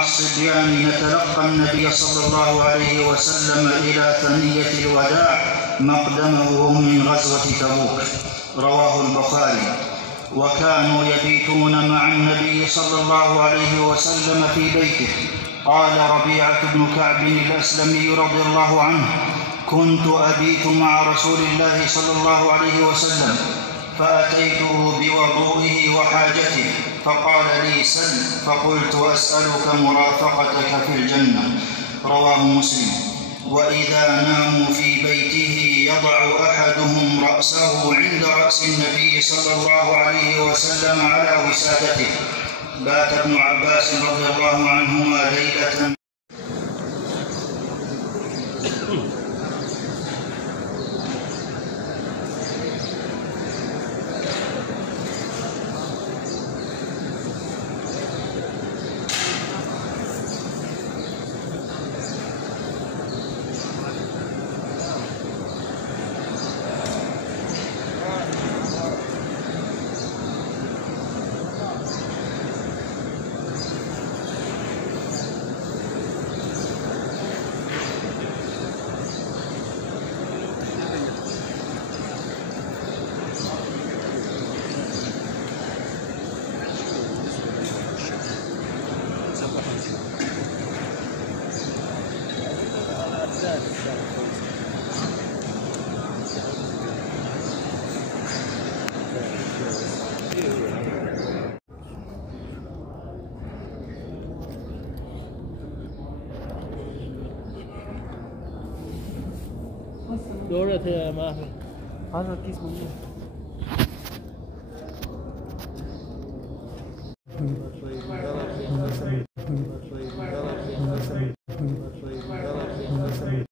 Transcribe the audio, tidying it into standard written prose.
مع الصبيان نتلقى النبي صلى الله عليه وسلم إلى ثنية الوداع مقدمه من غزوة تبوك. رواه البخاري. وكانوا يبيتون مع النبي صلى الله عليه وسلم في بيته. قال ربيعة بن كعب الأسلمي رضي الله عنه: كنت أبيت مع رسول الله صلى الله عليه وسلم فأتيته بوضوئه وحاجته فقال لي: سل. فقلت: أسألك مرافقتك في الجنة. رواه مسلم. وإذا ناموا في بيته يضع أحدهم رأسه عند رأس النبي صلى الله عليه وسلم على وسادته. بات ابن عباس رضي الله عنهما ليلة دورة يا ماهر هذا كيس مني